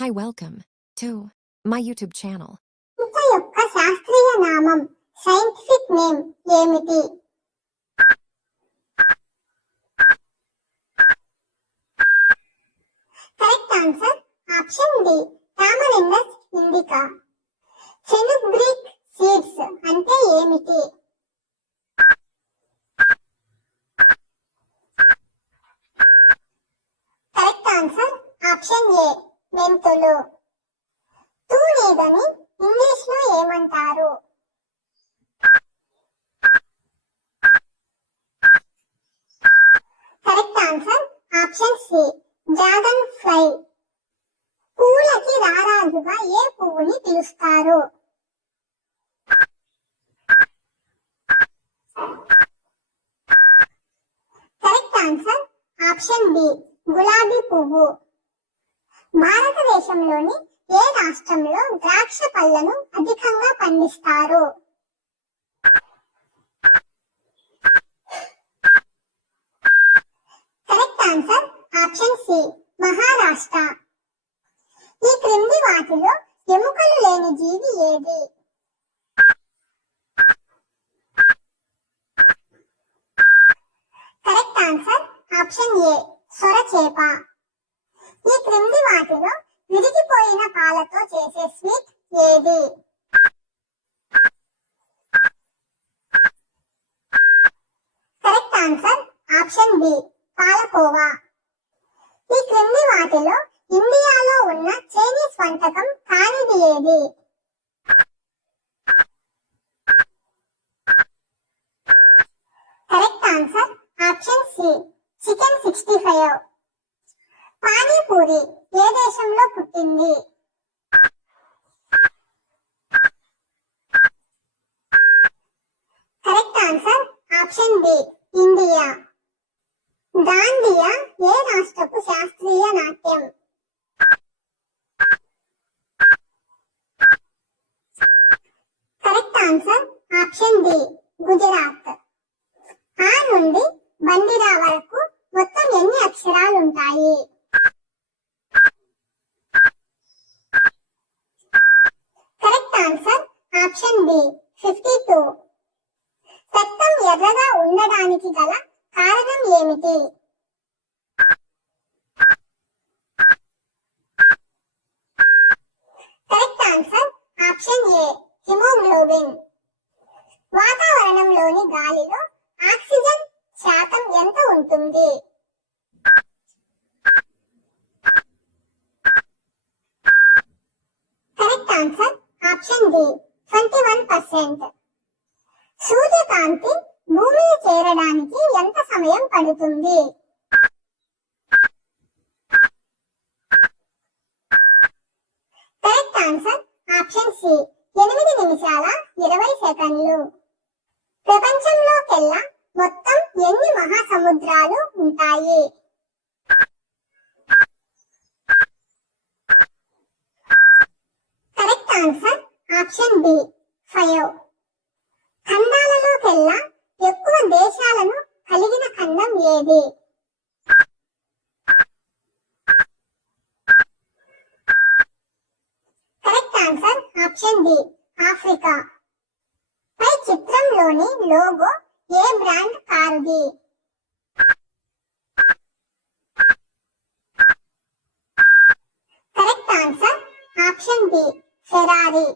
Hi, welcome to my YouTube channel. ఇంక యొక్క శాస్త్రీయ నామం సైంటిఫిక్ నేమ్ ఏమిటి? Correct answer option D tamarindus indica. Fenugreek seeds అంటే ఏమిటి? కరెక్ట్ ఆన్సర్ ఆప్షన్ ఏ మెంతులు. తూనీగని ఇంగ్లీష్ లో ఏమంటారు? Correct answer option C dragonfly. పూలకి రారాజుగా ఏ పువ్వుని పిలుస్తారు? కరెక్ట్ ఆన్సర్ ఆప్షన్ బి గులాబీ పువ్వు. భారతదేశంలోని ఏ రాష్ట్రంలో ద్రాక్ష పళ్లను అధికంగా పండిస్తారు? Correct answer option C Maharashtra. ఈ క్రింది వాటిలో ఎముకలు లేని జీవి ఏది? కరెక్ట్ ఆన్సర్ ఆప్షన్ ఏ సొరచేప. ఈ క్రింది వాటిలో విరిగిపోయిన పాలతో చేసే స్వీట్ ఏది? Correct answer option B palkova. ఈ క్రింది వాటిలో ఇండియాలో ఉన్న చైనీస్ వంటకం కానిది ఏది? Correct answer option C chicken 65. Panipuri ఏ దేశంలో పుట్టింది? Correct answer option B India. Dandiya ఏ రాష్ట్రపు శాస్త్రీయ నాట్యం? Correct answer option D Gujarat. ఆ నుండి బండిరా వరకు మొత్తం ఎన్ని అక్షరాలుంటాయి? Correct answer option B 52. రక్తం ఎర్రగా ఉండడానికి గల కారణం ఏమిటి? Correct answer option A haemoglobin. వాతావరణంలోని గాలిలో ఆక్సిజన్ శాతం ఎంత ఉంటుంది? Correct answer option D 21%. సూర్యకాంతి భూమిని చేరడానికి ఎంత సమయం పడుతుంది? కరెక్ట్ ఆన్సర్ ఆప్షన్ సి 8 నిమిషాల 20 సెకండ్లు. ప్రపంచంలోకెల్లా మొత్తం ఎన్ని మహాసముద్రాలు ఉంటాయి? Correct answer option B 5. ఖండాలలోకెల్లా ఎక్కువ దేశాలను కలిగిన ఖండం ఏది? Correct answer option D Africa. పై చిత్రంలోని లోగో ఏ బ్రాండ్ కారుది? Correct answer option B Ferrari.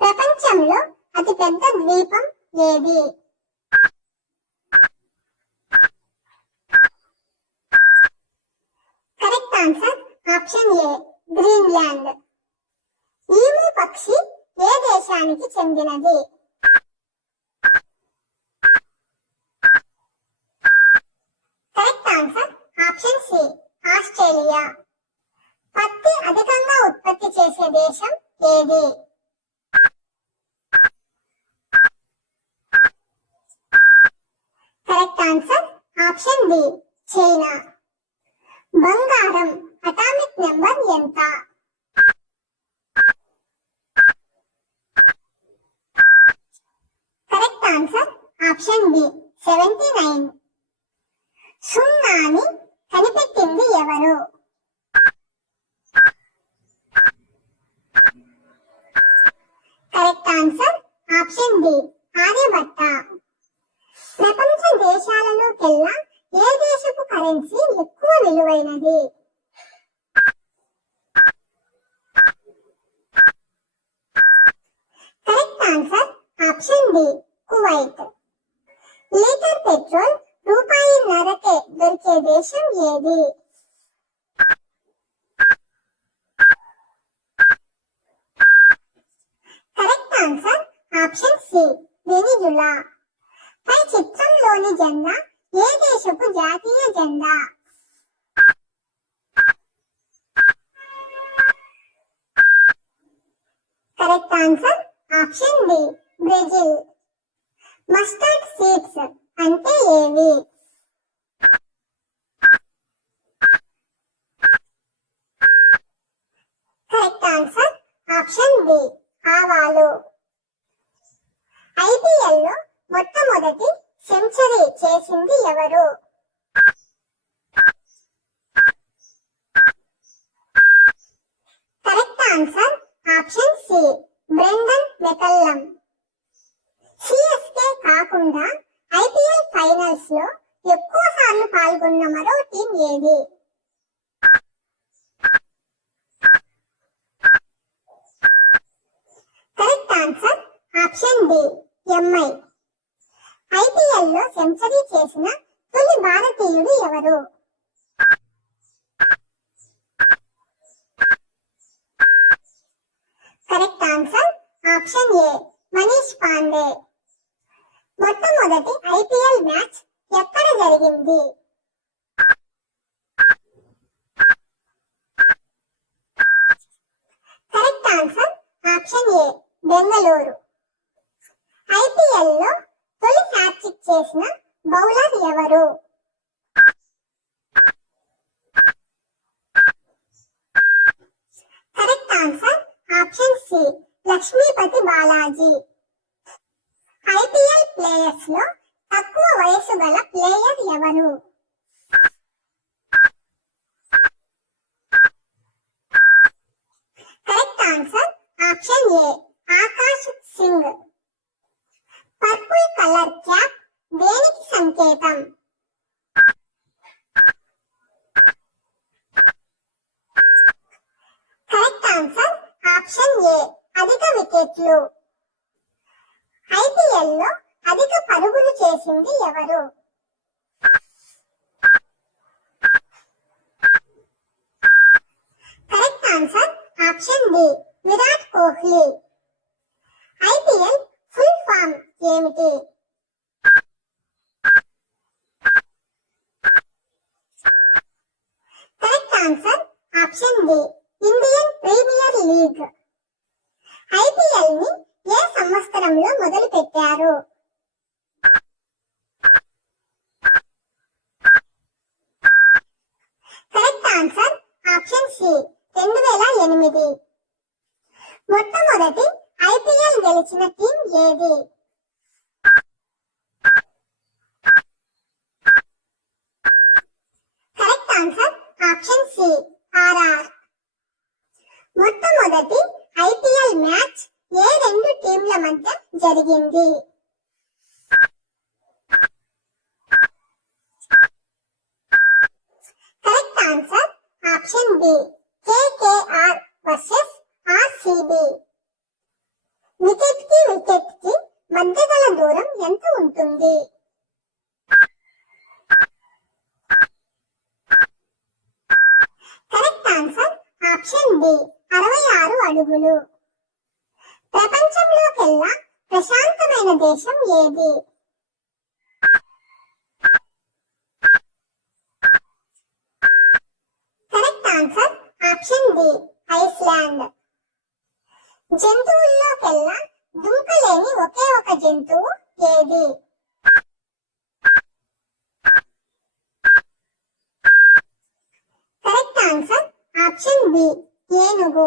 ప్రపంచంలో అతి పెద్ద ద్వీపం ఏది? Correct answer option A Greenland. Emu పక్షి ఏ దేశానికి చెందినది? Correct answer option C Australia. పత్తి అధికంగా ఉత్పత్తి చేసే దేశం ఏది? Correct answer option D China. బంగారం అటామిక్ నెంబర్ ఎంత? Correct answer option B 79. సున్నాని కనిపెట్టింది ఎవరు? Answer option D Aryabhata. ప్రపంచ దేశాలలోకెల్లా ఏ దేశపు కరెన్సీ ఎక్కువ విలువైనది? Correct answer option D Kuwait. Litre petrol రూపాయిన్నరకే దొరికే దేశం ఏది? Correct answer option C Venezuela. పై చిత్రంలోని జెండా ఏ దేశపు జాతీయ జెండా? Correct answer option D Brazil. Mustard seeds అంటే ఏవి? కరెక్ట్ ఆన్సర్ ఆప్షన్ బి ఆవాలు. ఐపీఎల్ లో మొట్టమొదటి సెంచరీ చేసింది ఎవరు? Correct answer option C Brendon McCullum. CSK కాకుండా ఐపీఎల్ ఫైనల్స్ లో ఎక్కువ సార్లు పాల్గొన్న మరో టీం ఏది? Correct answer option D MI. IPL లో సెంచరీ చేసిన తొలి భారతీయుడు ఎవరు? Correct answer option A Manish Pandey. మొట్టమొదటి ఐపీఎల్ మ్యాచ్ ఎక్కడ జరిగింది? Correct answer option A Bengaluru. IPL లో తొలి హ్యాట్రిక్ చేసిన బౌలర్ ఎవరు? Correct answer option C Lakshmipathy Balaji. IPL players లో తక్కువ వయసు గల ప్లేయర్ ఎవరు? Correct answer option A Akash Singh. Purple colour cap దేనికి సంకేతం? కరెక్ట్ ఆన్సర్ ఆప్షన్ ఏ అధిక వికెట్లు. ఐపీఎల్ లో అధిక పరుగులు చేసింది ఎవరు? Correct answer option D Virat Kohli. IPL full form ఏమిటి? Correct answer option D Indian Premier League. IPL ని ఏ సంవత్సరంలో మొదలు పెట్టారు? Correct answer option C 2008. మొట్టమొదటి ఐపీఎల్ గెలిచిన టీం ఏది? Correct answer option C RR. మొట్టమొదటి ఐపీఎల్ మ్యాచ్ ఏ రెండు టీంల మధ్య జరిగింది? Correct answer option B KKR versus RCB. Wicket కి మధ్య గల దూరం ఎంత ఉంటుంది? కరెక్ట్ ఆన్సర్ ఆప్షన్ డి 66 అడుగులు. ప్రపంచంలోకెల్లా ప్రశాంతమైన దేశం ఏది? Correct answer option D Iceland. జంతువుల్లోకెల్లా దుంకలేని ఒకే ఒక జంతువు ఏది? కరెక్ట్ ఆన్సర్ ఆప్షన్ బి ఏనుగు.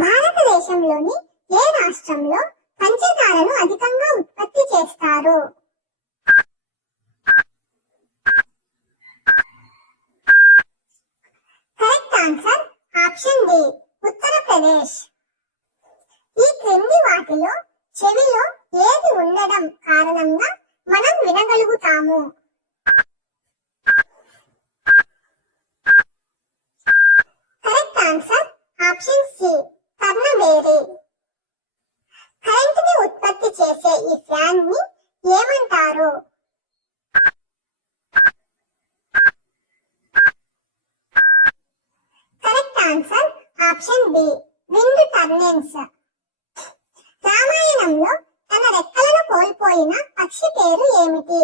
భారతదేశంలోని ఏ రాష్ట్రంలో పంచదారను అధికంగా ఉత్పత్తి చేస్తారు? Correct answer option D Uttar Pradesh. ఈ క్రింది వాటిలో చెవిలో ఏది ఉండడం కారణంగా మనం వినగలుగుతాము? కరెక్ట్ ఆన్సర్ ఆప్షన్ సి, కర్ణబేరి. కరెంటుని ఉత్పత్తి చేసే ఈ ఫ్యాన్ ని ఏమంటారు? Correct answer option B, wind turbines. రామాయణంలో తన రెక్కలను కోల్పోయిన పక్షి పేరు ఏమిటి?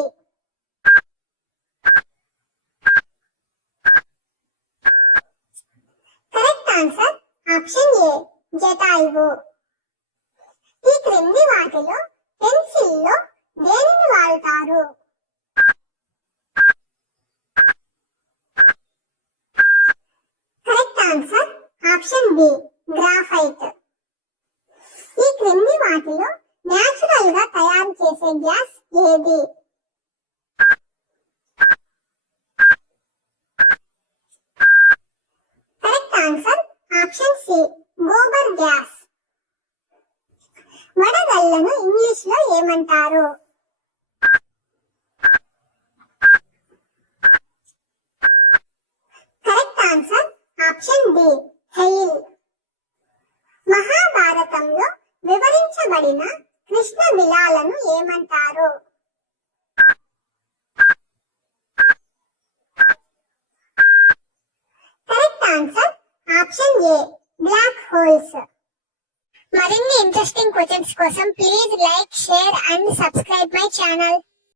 Correct answer option A, Jatayu. ఈ క్రింది వాటిలో పెన్సిల్ లో దేనిని వాడతారు? Correct answer option B, graphite. ఈ క్రింది వాటిలో న్యాచురల్ గా తయారు చేసే గ్యాస్ ఏది? Correct answer option C, gobar gas. వడగళ్లను ఇంగ్లీష్ లో ఏమంటారు? Correct answer option D, hail. మహాభారతంలో వివరించబడిన కృష్ణ బిలాలను ఏమంటారు? Correct answer option A, black holes. మరిన్ని ఇంట్రెస్టింగ్ క్వశ్చన్స్ కోసం please like, share and subscribe my channel.